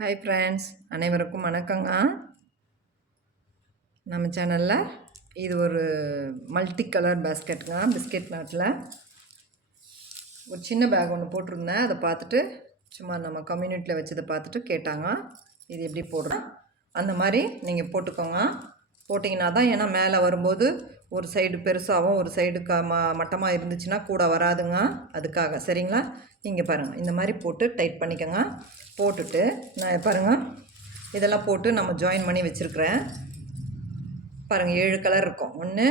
Hi friends அனைவருக்கும் வணக்கங்க. நம்ம சேனலில் இது ஒரு மல்டி கலர் பேஸ்கெட்டுங்க பிஸ்கெட் நாட்டில் ஒரு சின்ன பேக் ஒன்று போட்டிருந்தேன். அதை பார்த்துட்டு சும்மா நம்ம கம்யூனிட்டியில் வச்சதை பார்த்துட்டு கேட்டாங்க. இது எப்படி போடுறோம்? அந்த மாதிரி நீங்கள் போட்டுக்கோங்க. போட்டிங்கன்னா தான் ஏன்னா மேலே வரும்போது ஒரு சைடு பெருசாகவும் ஒரு சைடு க ம மட்டமாக இருந்துச்சுன்னா கூட வராதுங்க. அதுக்காக. சரிங்களா? நீங்கள் பாருங்கள் இந்த மாதிரி போட்டு டைட் பண்ணிக்கோங்க. போட்டுட்டு நான் பாருங்கள் இதெல்லாம் போட்டு நம்ம ஜாயின் பண்ணி வச்சுருக்கிறேன். பாருங்கள் ஏழு கலர் இருக்கும். ஒன்று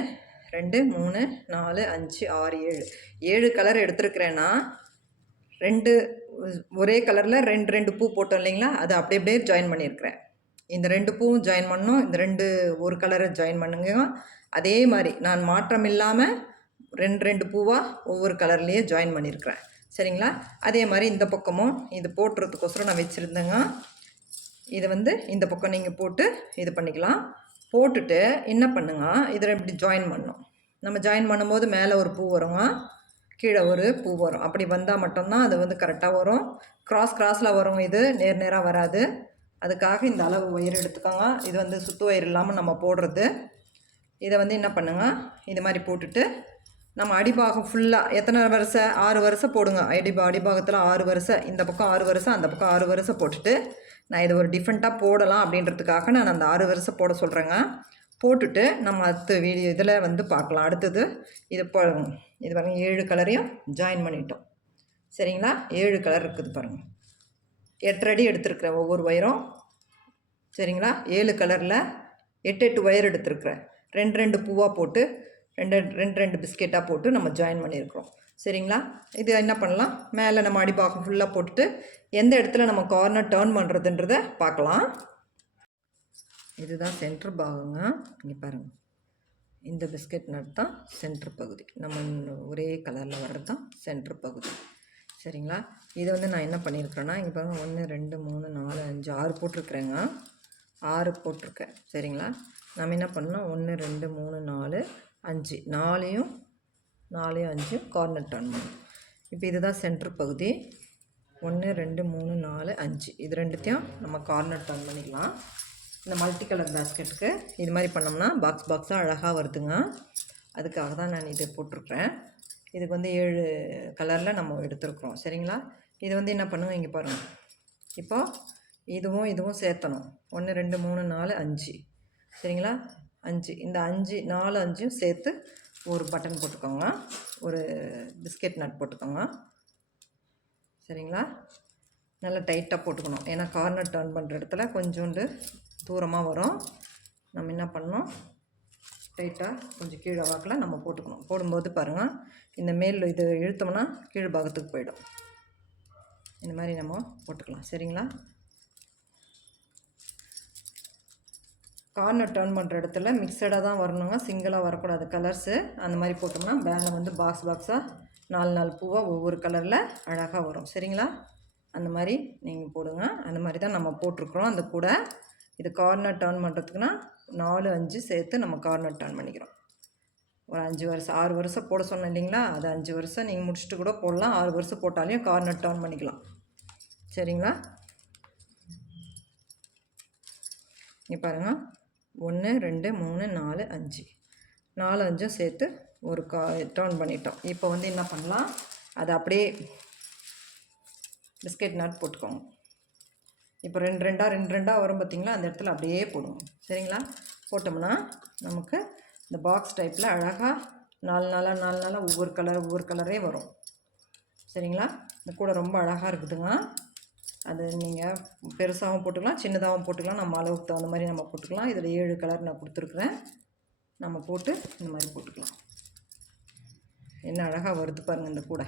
ரெண்டு மூணு நாலு அஞ்சு ஆறு ஏழு. ஏழு கலர் எடுத்துருக்கிறேன்னா ரெண்டு ஒரே கலரில் ரெண்டு ரெண்டு பூ போட்டோம் இல்லைங்களா? அதை அப்படியே அப்படியே ஜாயின் பண்ணியிருக்கிறேன் இந்த ரெண்டு பூவும் ஜாயின் பண்ணோம் இந்த ரெண்டு ஒரு கலரை ஜாயின் பண்ணுங்க. அதே மாதிரி நான் மாற்றம் இல்லாமல் ரெண்டு ரெண்டு பூவாக ஒவ்வொரு கலர்லேயே ஜாயின் பண்ணியிருக்கிறேன் சரிங்களா? அதே மாதிரி இந்த பக்கமும் இது போட்டுறதுக்கோசரம் நான் வச்சுருந்தேங்க. இதை வந்து இந்த பக்கம் நீங்கள் போட்டு இது பண்ணிக்கலாம். போட்டுட்டு என்ன பண்ணுங்க? இதில் இப்படி ஜாயின் பண்ணணும். நம்ம ஜாயின் பண்ணும்போது மேலே ஒரு பூ வருங்க. கீழே ஒரு பூ வரும். அப்படி வந்தால் மட்டும்தான் அது வந்து கரெக்டாக வரும். கிராஸ் கிராஸில் வரும் இது நேர் நேராக வராது. அதுக்காக இந்த அளவு ஒயர் எடுத்துக்கோங்க. இது வந்து சுத்து ஒயர் இல்லாமல் நம்ம போடுறது. இதை வந்து என்ன பண்ணுங்கள் இது மாதிரி போட்டுட்டு நம்ம அடிபாகம் ஃபுல்லாக எத்தனை வருஷம் ஆறு வருஷம் போடுங்க. அடிபா அடிபாகத்தில் ஆறு வருஷம் இந்த பக்கம் ஆறு வருஷம் அந்த பக்கம் ஆறு வருஷம் போட்டுட்டு நான் இதை ஒரு டிஃப்ரெண்ட்டாக போடலாம் அப்படின்றதுக்காக நான் அந்த ஆறு வருஷம் போட சொல்கிறேங்க போட்டுட்டு நம்ம அடுத்த வீடியோ இதில் வந்து பார்க்கலாம். அடுத்தது இது போ இது பாருங்கள் ஏழு கலரையும் ஜாயின் பண்ணிட்டோம். சரிங்களா? ஏழு கலர் இருக்குது பாருங்கள் எட்டு அடி எடுத்துருக்குறேன் ஒவ்வொரு ஒயரும் சரிங்களா? ஏழு கலரில் எட்டு எட்டு ஒயர் எடுத்துருக்குறேன். ரெண்டு ரெண்டு பூவாக போட்டு ரெண்டு ரெண்டு ரெண்டு பிஸ்கெட்டாக போட்டு நம்ம ஜாயின் பண்ணியிருக்கிறோம். சரிங்களா? இது என்ன பண்ணலாம்? மேலே நம்ம அடிப்பாகம் ஃபுல்லாக போட்டுட்டு எந்த இடத்துல நம்ம கார்னர் டேர்ன் பண்ணுறதுன்றத பார்க்கலாம். இதுதான் சென்ட்ரு பாகங்க. இங்கே பாருங்கள் இந்த பிஸ்கெட் நட் தான் சென்ட்ரு பகுதி. நம்ம ஒரே கலரில் வர்றது தான் சென்ட்ரு பகுதி. சரிங்களா? இதை வந்து நான் என்ன பண்ணியிருக்கிறேன்னா இங்கே பாருங்கள் ஒன்று ரெண்டு மூணு நாலு அஞ்சு ஆறு போட்டிருக்கிறேங்க. ஆறு போட்டிருக்கேன். சரிங்களா? நம்ம என்ன பண்ணோம் ஒன்று ரெண்டு மூணு நாலு அஞ்சு. நாலையும் நாலையும் அஞ்சு கார்னர் டர்ன் பண்ணணும். இப்போ இதுதான் சென்ட்ரு பகுதி. ஒன்று ரெண்டு மூணு நாலு அஞ்சு. இது ரெண்டுத்தையும் நம்ம கார்னர் டர்ன் பண்ணிக்கலாம். இந்த மல்டி கலர் பேஸ்கெட்டுக்கு இது மாதிரி பண்ணோம்னா பாக்ஸ் பாக்ஸாக அழகாக வருதுங்க. அதுக்காக தான் நான் இதை போட்டிருக்கிறேன். இதுக்கு வந்து ஏழு கலரில் நம்ம எடுத்துருக்குறோம். சரிங்களா? இது வந்து என்ன பண்ணுவோம் இங்கே பாருங்கள் இப்போ இதுவும் இதுவும் சேர்த்தணும். ஒன்று ரெண்டு மூணு நாலு அஞ்சு. சரிங்களா? அஞ்சு. இந்த அஞ்சு நாலு அஞ்சும் சேர்த்து ஒரு பட்டன் போட்டுக்கோங்க. ஒரு பிஸ்கெட் நட் போட்டுக்கோங்க. சரிங்களா? நல்லா டைட்டாக போட்டுக்கணும். ஏன்னா கார்னர் டர்ன் பண்ணுற இடத்துல கொஞ்சோண்டு தூரமாக வரும். நம்ம என்ன பண்ணோம் டைட்டாக கொஞ்சம் கீழே வாக்கில் நம்ம போட்டுக்கணும். போடும்போது பாருங்கள் இந்த மேல் இது இழுத்தோம்னா கீழ் பாகத்துக்கு போயிடும். இந்த மாதிரி நம்ம போட்டுக்கலாம். சரிங்களா? கார்னர் டர்ன் பண்ணுற இடத்துல மிக்சடாக தான் வரணுங்க. சிங்கிளாக வரக்கூடாது. கலர்ஸு அந்த மாதிரி போட்டோம்னா பேனில் வந்து பாக்ஸ் பாக்ஸாக நாலு நாலு பூவாக ஒவ்வொரு கலரில் அழகாக வரும். சரிங்களா? அந்த மாதிரி நீங்கள் போடுங்க. அந்த மாதிரி தான் நம்ம போட்டிருக்குறோம். அந்த கூட இது கார்னர் டர்ன் பண்ணுறதுக்குன்னா நாலு அஞ்சு சேர்த்து நம்ம கார்னர் டர்ன் பண்ணிக்கிறோம். ஒரு அஞ்சு வருஷம் ஆறு வருஷம் போட சொன்னேன் இல்லைங்களா? அது அஞ்சு வருஷம் நீங்கள் முடிச்சுட்டு கூட போடலாம். ஆறு வருஷம் போட்டாலையும் கார்னர் டர்ன் பண்ணிக்கலாம். சரிங்களா? இங்கே பாருங்கள் ஒன்று ரெண்டு மூணு நாலு அஞ்சு. நாலு அஞ்சும் சேர்த்து ஒரு கா டர்ன் பண்ணிட்டோம். இப்போ வந்து என்ன பண்ணலாம்? அதை அப்படியே பிஸ்கெட் நட் போட்டுக்கோங்க. இப்போ ரெண்டு ரெண்டாக ரெண்டு ரெண்டாக வரும் பார்த்திங்களா? அந்த இடத்துல அப்படியே போடுவோம் சரிங்களா? போட்டோம்னா நமக்கு இந்த பாக்ஸ் டைப்பில் அழகாக நாலு நாளாக நாலு நாளாக ஒவ்வொரு கலர் ஒவ்வொரு கலரே வரும். சரிங்களா? இந்த கூட ரொம்ப அழகாக இருக்குதுங்க. அது நீங்கள் பெருசாகவும் போட்டுக்கலாம் சின்னதாகவும் போட்டுக்கலாம். நம்ம அளவுக்கு தகுந்த மாதிரி நம்ம போட்டுக்கலாம். இதில் ஏழு கலர் நான் கொடுத்துருக்குறேன். நம்ம போட்டு இந்த மாதிரி போட்டுக்கலாம். என்ன அழகாக வருது பாருங்கள் இந்த கூடை.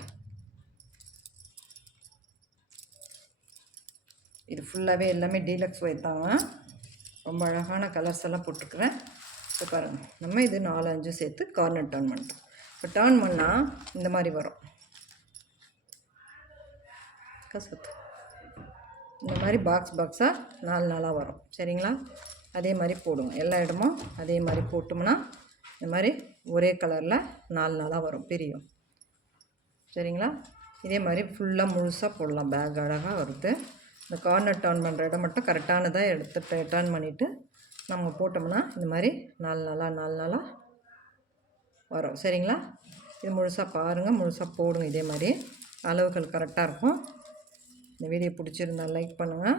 இது ஃபுல்லாகவே எல்லாமே டீலக்ஸ் ஒயிட் தாங்க ரொம்ப அழகான கலர்ஸ் எல்லாம் போட்டுருக்குறேன். இப்போ பாருங்கள் நம்ம இது நாலு அஞ்சு சேர்த்து கார்னர் டர்ன் பண்ணிட்டோம். இப்போ டர்ன் பண்ணால் இந்த மாதிரி வரும். கசத்து இந்த மாதிரி பாக்ஸ் பாக்ஸாக நாலு நாளாக வரும். சரிங்களா? அதே மாதிரி போடுவோம். எல்லா இடமும் அதே மாதிரி போட்டோம்னா இந்த மாதிரி ஒரே கலரில் நாலு நாளாக வரும். பிரியும். சரிங்களா? இதே மாதிரி ஃபுல்லாக முழுசாக போடலாம். பேக் அழகாக வருது. இந்த கார்னர் டர்ன் பண்ணுற இடம் மட்டும் கரெக்டானதாக எடுத்து டர்ன் பண்ணிவிட்டு நம்ம போட்டோம்னா இந்த மாதிரி நாலு நாளாக நாலு நாளாக வரும். சரிங்களா? இது முழுசாக பாருங்கள் முழுசாக போடுங்க. இதே மாதிரி அளவுகள் கரெக்டாக இருக்கும். இந்த வீடியோ பிடிச்சிருந்தா லைக் பண்ணுங்கள்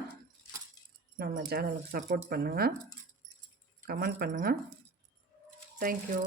நம்ம சேனலுக்கு சப்போர்ட் பண்ணுங்கள் கமெண்ட் பண்ணுங்கள் தேங்க்யூ